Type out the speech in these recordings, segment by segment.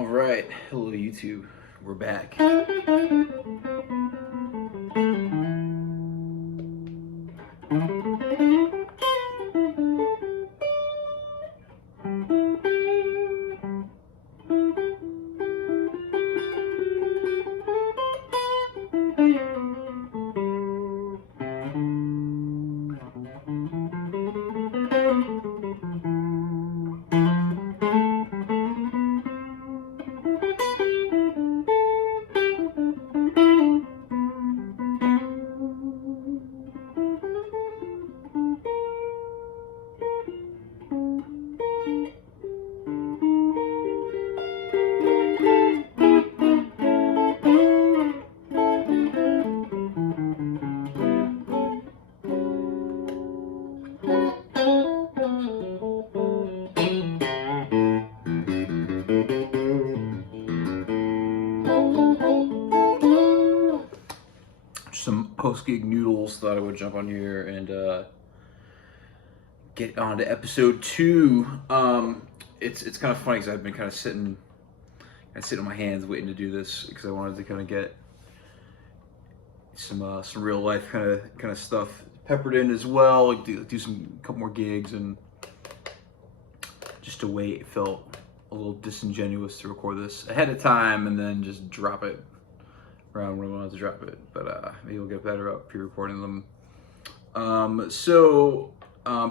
All right, hello YouTube, we're back. Some post-gig noodles, thought I would jump on here and get on to episode 2. It's kind of funny because I've been kind of sitting on my hands waiting to do this because I wanted to kind of get some real life kind of stuff peppered in as well, like do some couple more gigs, and just to wait, it felt a little disingenuous to record this ahead of time and then just drop it around when I wanted to drop it, but maybe we'll get better about pre-recording them.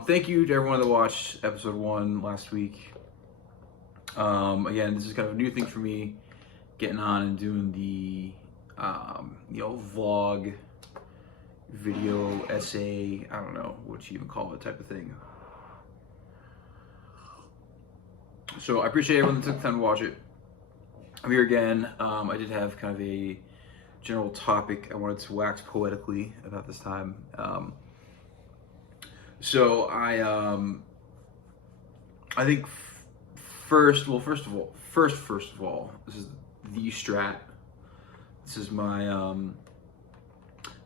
Thank you to everyone that watched episode 1 last week. Again, this is kind of a new thing for me, getting on and doing the vlog, video, essay, I don't know what you even call it, type of thing. So I appreciate everyone that took the time to watch it. I'm here again. I did have kind of a general topic I wanted to wax poetically about this time. I think first of all, this is the Strat. This is my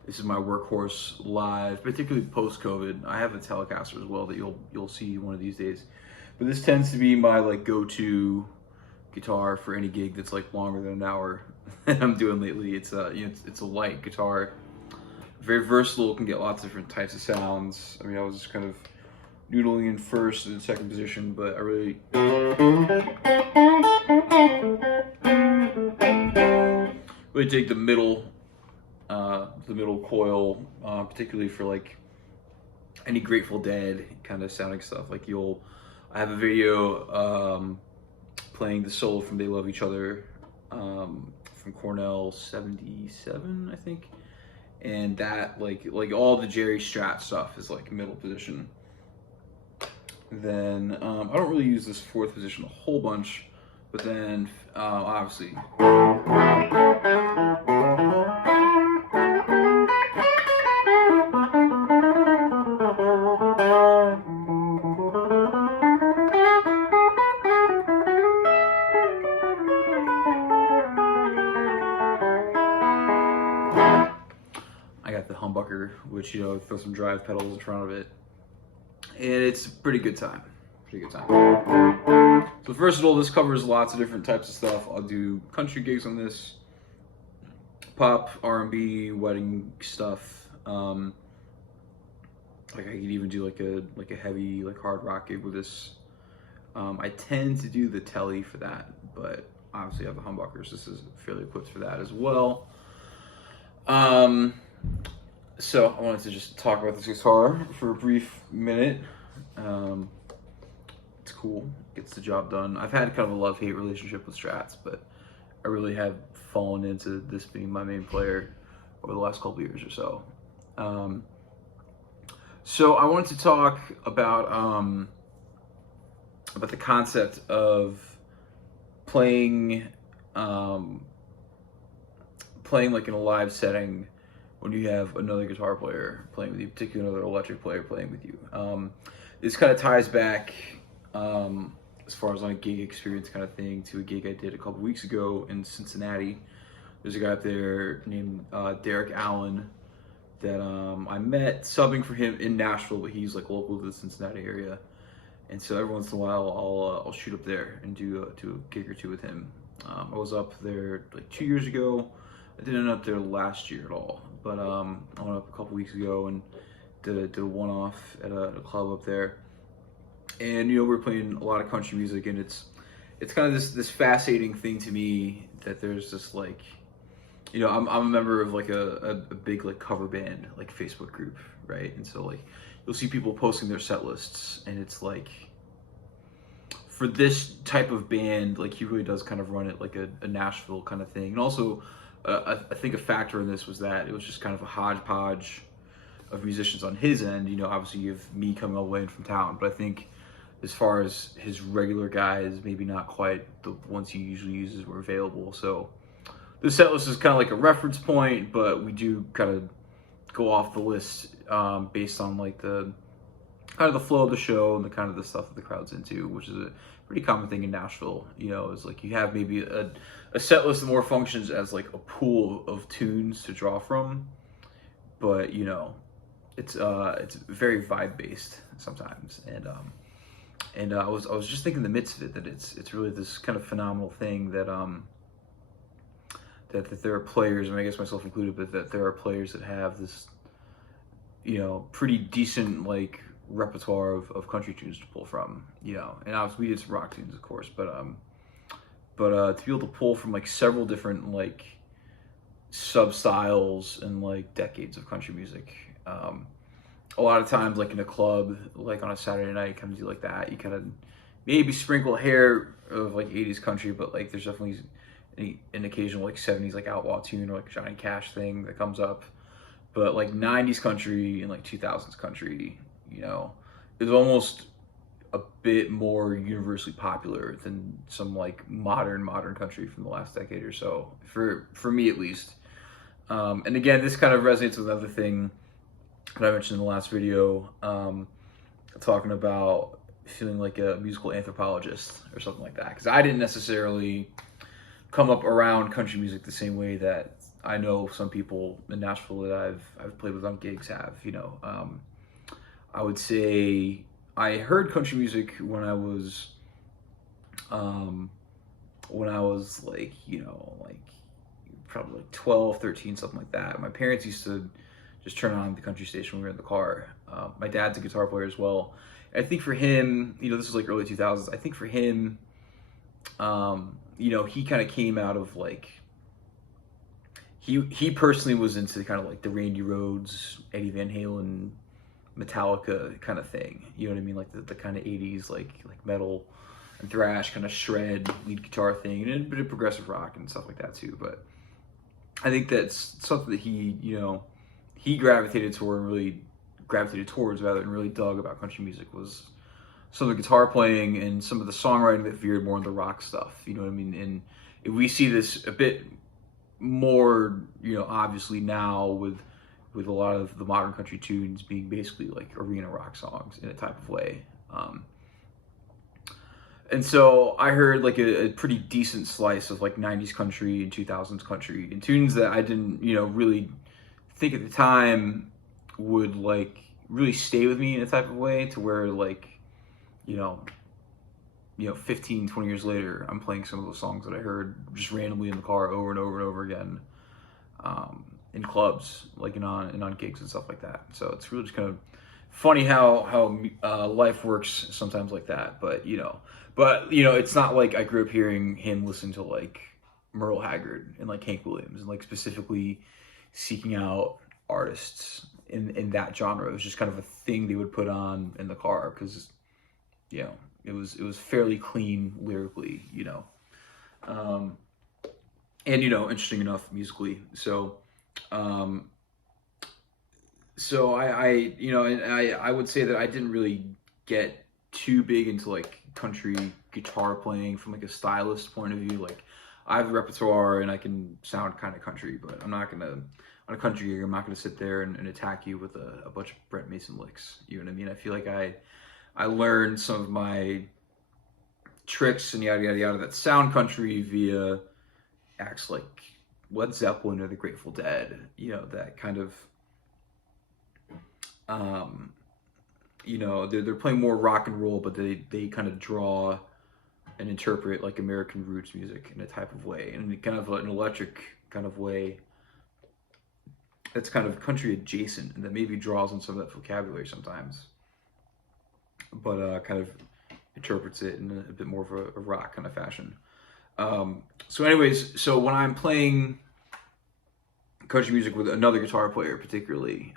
workhorse live, particularly post-COVID. I have a Telecaster as well that you'll see one of these days. But this tends to be my go-to guitar for any gig that's longer than an hour that I'm doing lately. It's a light guitar, very versatile, can get lots of different types of sounds. I mean, I was just kind of noodling in first and second position, but I really dig the middle coil, particularly for any Grateful Dead kind of sounding stuff. I have a video playing the solo from They Love Each Other, from Cornell 77, I think. And that, all the Jerry Strat stuff is middle position. Then, I don't really use this fourth position a whole bunch, but then, obviously, I got the humbucker, which, throw some drive pedals in front of it, and it's a pretty good time. So first of all, this covers lots of different types of stuff. I'll do country gigs on this, pop, R&B, wedding stuff. I could even do a heavy hard rock gig with this. I tend to do the telly for that, but obviously I have the humbuckers. This is fairly equipped for that as well. So I wanted to just talk about this guitar for a brief minute. It's cool, gets the job done. I've had kind of a love-hate relationship with Strats, but I really have fallen into this being my main player over the last couple years or so. So I wanted to talk about the concept of playing in a live setting when you have another guitar player playing with you, particularly another electric player playing with you. This kind of ties back, as far as a gig experience kind of thing, to a gig I did a couple weeks ago in Cincinnati. There's a guy up there named Derek Allen that I met subbing for him in Nashville, but he's local to the Cincinnati area. And so every once in a while, I'll shoot up there and do a gig or two with him. I was up there like 2 years ago. I didn't end up there last year at all, but I went up a couple weeks ago and did a one-off at a club up there. And we were playing a lot of country music, and it's kind of this fascinating thing to me that there's this like, I'm a member of like a big like cover band like Facebook group, right? And so like you'll see people posting their set lists, and it's like, for this type of band, like he really does kind of run it like a Nashville kind of thing. And also, I think a factor in this was that it was just kind of a hodgepodge of musicians on his end. Obviously you have me coming all the way in from town, but I think as far as his regular guys, maybe not quite the ones he usually uses were available. So the set list is kind of like a reference point, but we do kind of go off the list based on like the kind of the flow of the show and the kind of the stuff that the crowd's into, which is a pretty common thing in Nashville. Is like you have maybe a set list that more functions as like a pool of tunes to draw from, but it's very vibe based sometimes. And I was just thinking in the midst of it that it's really this kind of phenomenal thing that that there are players, and I guess myself included, but that there are players that have this pretty decent like repertoire of country tunes to pull from, and obviously we did some rock tunes, of course, but to be able to pull from like several different like sub styles and like decades of country music. A lot of times, like in a club, like on a Saturday night, kind of do like that. You kind of maybe sprinkle a hair of like 80s country, but like there's definitely an occasional like 70s like outlaw tune or like Johnny Cash thing that comes up. But like 90s country and like 2000s country, is almost a bit more universally popular than some like modern country from the last decade or so, for me at least. And again, this kind of resonates with another thing that I mentioned in the last video, talking about feeling like a musical anthropologist or something like that. Because I didn't necessarily come up around country music the same way that I know some people in Nashville that I've played with on gigs have. I would say I heard country music when I was like like probably like 12, 13, something like that. My parents used to just turn on the country station when we were in the car. My dad's a guitar player as well. And I think for him, this was like early 2000s. I think for him, he kind of came out of like, he personally was into kind of like the Randy Rhoads, Eddie Van Halen, Metallica kind of thing. You know what I mean? Like the kind of 80s like metal and thrash kind of shred lead guitar thing, and a bit of progressive rock and stuff like that too. But I think that's something that he gravitated towards rather, and really dug about country music was some of the guitar playing and some of the songwriting that veered more into rock stuff. You know what I mean? And we see this a bit more, obviously now with a lot of the modern country tunes being basically like arena rock songs in a type of way. And so I heard like a pretty decent slice of like 90s country and 2000s country, and tunes that I didn't, really think at the time would like really stay with me in a type of way, to where like, 15, 20 years later, I'm playing some of those songs that I heard just randomly in the car over and over and over again, in clubs, like and on gigs and stuff like that. So it's really just kind of funny how life works sometimes like that. But it's not like I grew up hearing him listen to like Merle Haggard and like Hank Williams and like specifically seeking out artists in that genre. It was just kind of a thing they would put on in the car because it was fairly clean lyrically, and interesting enough musically. So I would say that I didn't really get too big into like country guitar playing from like a stylist point of view. Like I have a repertoire and I can sound kind of country, but I'm not gonna, on a country gig, I'm not gonna sit there and attack you with a bunch of Brent Mason licks. You know what I mean? I feel like I learned some of my tricks and yada yada yada that sound country via acts like Led Zeppelin or the Grateful Dead. That kind of you know, they're playing more rock and roll, but they kind of draw and interpret like American roots music in a type of way, in kind of an electric kind of way that's kind of country adjacent and that maybe draws on some of that vocabulary sometimes, but kind of interprets it in a bit more of a rock kind of fashion. So anyways, so when I'm playing country music with another guitar player, particularly,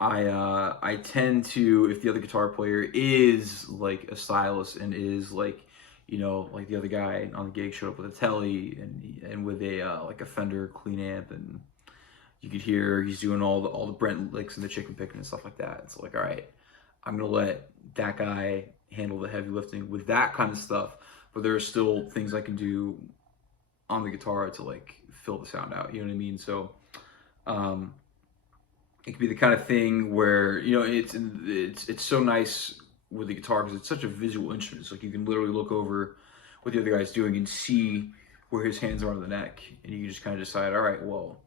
I tend to, if the other guitar player is like a stylist and is like, you know, like the other guy on the gig showed up with a telly and with a like a Fender clean amp, and you could hear he's doing all the Brent licks and the chicken picking and stuff like that. It's like, all right, I'm gonna let that guy handle the heavy lifting with that kind of stuff, but there are still things I can do on the guitar to like fill the sound out. You know what I mean? So it could be the kind of thing where, you know, it's so nice with the guitar because it's such a visual instrument. It's like you can literally look over what the other guy's doing and see where his hands are on the neck, and you can just kind of decide, all right, well,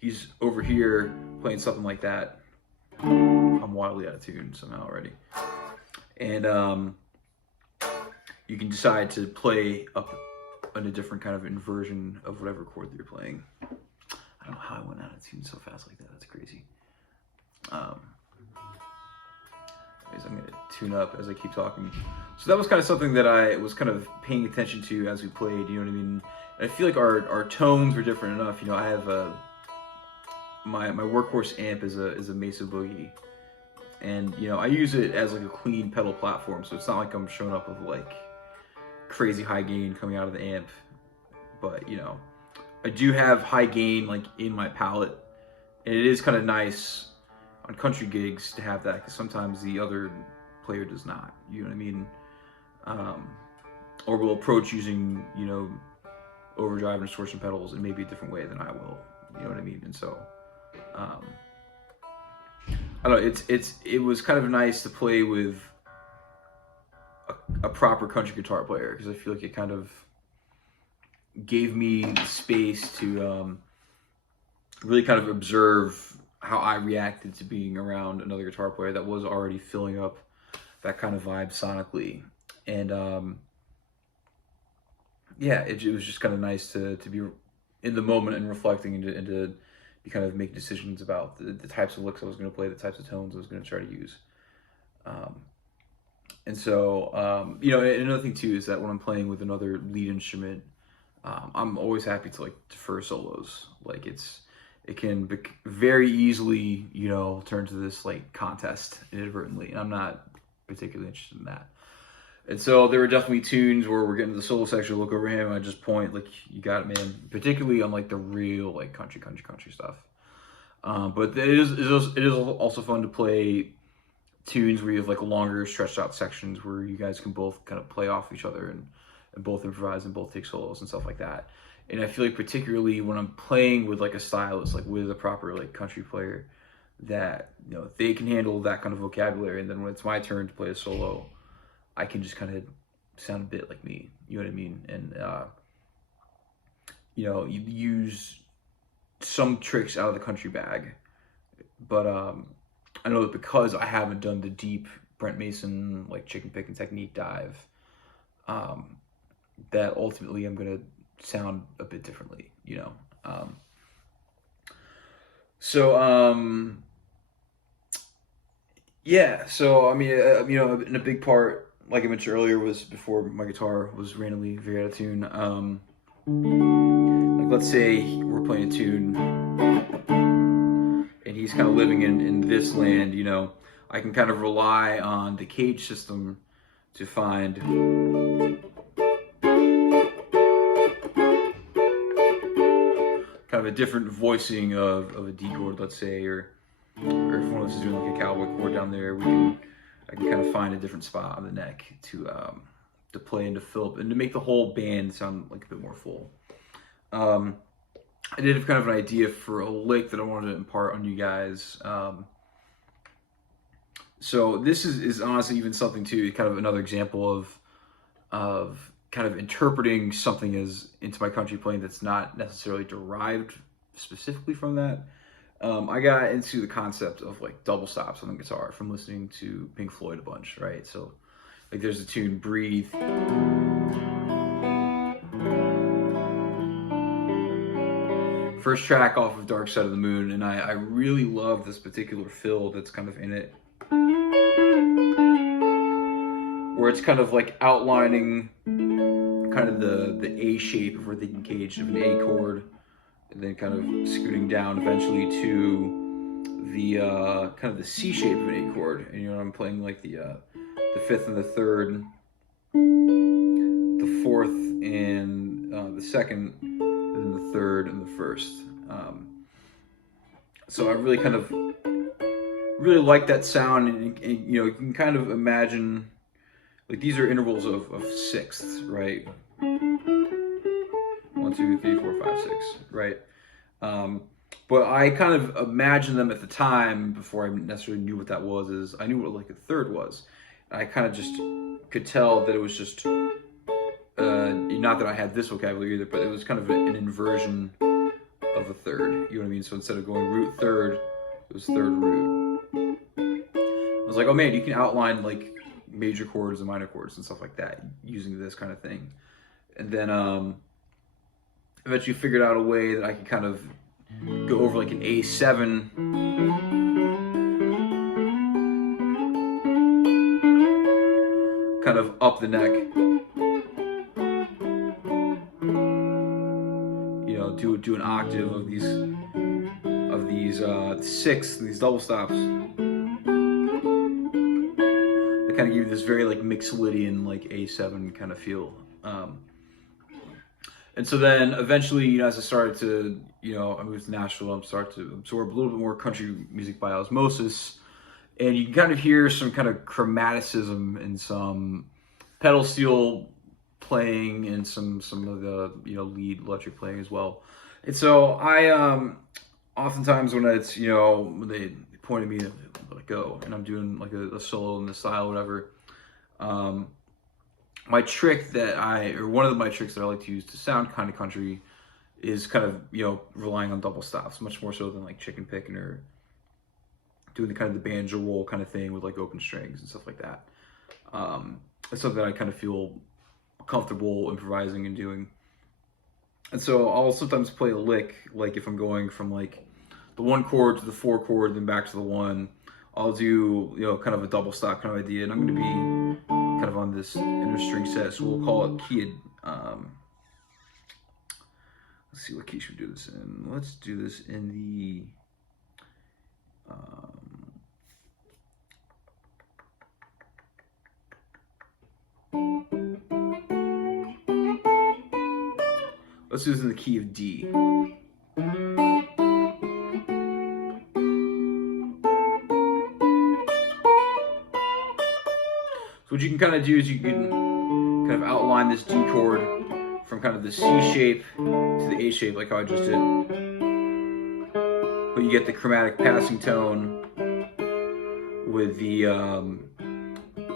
he's over here playing something like that. I'm wildly out of tune somehow already. And you can decide to play up in a different kind of inversion of whatever chord that you're playing. I don't know how I went out of tune so fast like that. That's crazy. Anyways, I'm gonna tune up as I keep talking. So that was kind of something that I was kind of paying attention to as we played. You know what I mean? And I feel like our tones were different enough. You know, I have my workhorse amp is a Mesa Boogie, and you know I use it as like a clean pedal platform. So it's not like I'm showing up with like crazy high gain coming out of the amp, but you know, I do have high gain like in my palette, and it is kind of nice on country gigs to have that because sometimes the other player does not. You know what I mean? Or will approach using, you know, overdrive and distortion pedals in maybe a different way than I will. You know what I mean? And so, I don't know. It was kind of nice to play with a proper country guitar player because I feel like it kind of gave me the space to really kind of observe how I reacted to being around another guitar player that was already filling up that kind of vibe sonically. And yeah, it was just kind of nice to be in the moment and reflecting and to be kind of making decisions about the types of licks I was going to play, the types of tones I was going to try to use. And so, you know, another thing too is that when I'm playing with another lead instrument, I'm always happy to like defer solos. Like it can very easily, you know, turn to this like contest inadvertently, and I'm not particularly interested in that. And so there were definitely tunes where we're getting to the solo section, look over him, and I just point like, "You got it, man." Particularly on like the real like country stuff. But it is also fun to play tunes where you have like longer stretched out sections where you guys can both kind of play off each other and both improvise and both take solos and stuff like that. And I feel like particularly when I'm playing with like a stylist, like with a proper like country player, that, you know, they can handle that kind of vocabulary, and then when it's my turn to play a solo, I can just kind of sound a bit like me. You know what I mean? And you know, you use some tricks out of the country bag, but I know that because I haven't done the deep Brent Mason like chicken picking technique dive, that ultimately I'm gonna sound a bit differently, you know. Yeah, so I mean, you know, in a big part, like I mentioned earlier, was before my guitar was randomly very out of tune. Like let's say we're playing a tune and he's kind of living in this land, you know, I can kind of rely on the cage system to find kind of a different voicing of a D chord, let's say, or if one of us is doing like a cowboy chord down there, I can kind of find a different spot on the neck to play and to fill up and to make the whole band sound like a bit more full. I did have kind of an idea for a lick that I wanted to impart on you guys. So this is honestly even something too, kind of another example of kind of interpreting something as into my country playing that's not necessarily derived specifically from that. I got into the concept of like double stops on the guitar from listening to Pink Floyd a bunch, right? So like there's the tune Breathe. First track off of Dark Side of the Moon, and I really love this particular fill that's kind of in it, where it's kind of like outlining kind of the A shape of Rhythmic Engaged of an A chord, and then kind of scooting down eventually to the kind of the C shape of an A chord. And you know, I'm playing like the fifth and the third, the fourth and the second, and then the third and the first. So I really kind of really like that sound, and you know, you can kind of imagine like these are intervals of sixths, right? 1, 2, 3, 4, 5, 6, right? But I kind of imagined them at the time before I necessarily knew what that was. Is I knew what like a third was. I kind of just could tell that it was just not that I had this vocabulary either, but it was kind of an inversion of a third. You know what I mean? So instead of going root third, it was third root. I was like, oh man, you can outline like major chords and minor chords and stuff like that using this kind of thing. And then eventually figured out a way that I could kind of go over like an A7 kind of up the neck, you know, do an octave of these sixths, these double stops. They kind of give you this very like Mixolydian like A7 kind of feel. And so then eventually, you know, as I started to, you know, I moved to Nashville, I started to absorb a little bit more country music by osmosis. And you can kind of hear some kind of chromaticism and some pedal steel playing and some of the, you know, lead electric playing as well. And so I oftentimes when it's, you know, when they point at me and let it go and I'm doing like a solo in the style or whatever, my trick that one of my tricks that I like to use to sound kind of country is kind of, you know, relying on double stops, much more so than like chicken picking or doing the kind of the banjo roll kind of thing with like open strings and stuff like that. It's something that I kind of feel comfortable improvising and doing. And so I'll sometimes play a lick, like if I'm going from like the 1 chord to the 4 chord, then back to the 1, I'll do, you know, kind of a double stop kind of idea. And I'm going to be kind of on this inner string set, so we'll call it keyed. Let's see, what key should we do this in? Let's do this in the let's do this in the key of D. So what you can kind of do is you can kind of outline this D chord from kind of the C shape to the A shape, like how I just did. But you get the chromatic passing tone with the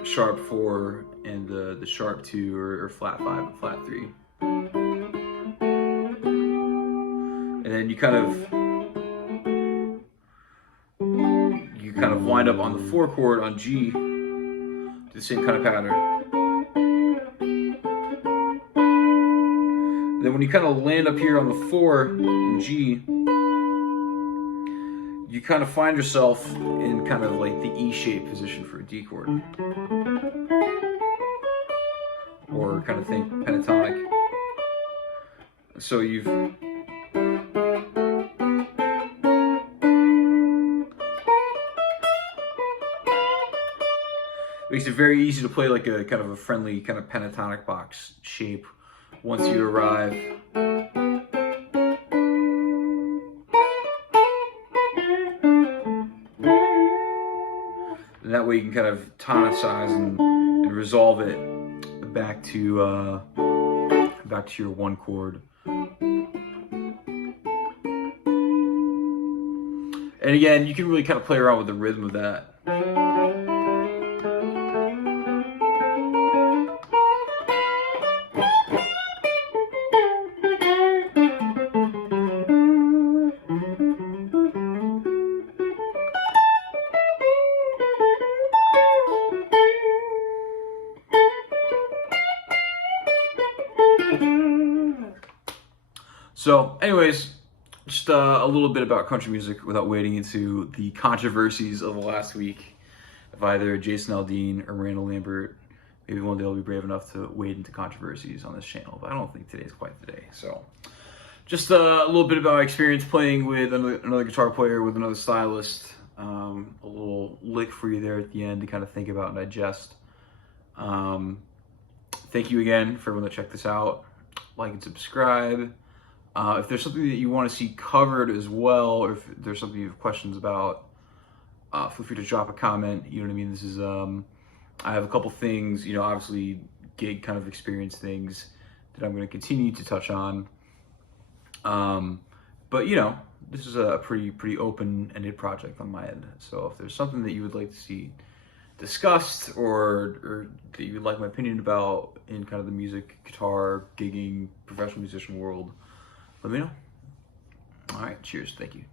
sharp 4 and the sharp 2 or flat 5 and flat 3. And then you kind of wind up on the 4 chord on G, do the same kind of pattern. Then when you kind of land up here on the 4 in G, you kind of find yourself in kind of like the E shape position for a D chord. Or kind of think pentatonic. So you've makes it very easy to play like a kind of a friendly kind of pentatonic box shape once you arrive. And that way you can kind of tonicize and resolve it back to your 1 chord. And again, you can really kind of play around with the rhythm of that. So, anyways, just a little bit about country music without wading into the controversies of the last week of either Jason Aldean or Randall Lambert. Maybe one day I'll be brave enough to wade into controversies on this channel, but I don't think today's quite the day. So, just a little bit about my experience playing with another guitar player, with another stylist. A little lick for you there at the end to kind of think about and digest. Thank you again for everyone that checked this out. Like and subscribe. If there's something that you want to see covered as well, or if there's something you have questions about, feel free to drop a comment. You know what I mean? This is, I have a couple things, obviously gig kind of experience things that I'm going to continue to touch on. But this is a pretty open-ended project on my end. So if there's something that you would like to see discussed, or that you would like my opinion about in kind of the music, guitar, gigging, professional musician world, let me know. All right, cheers. Thank you.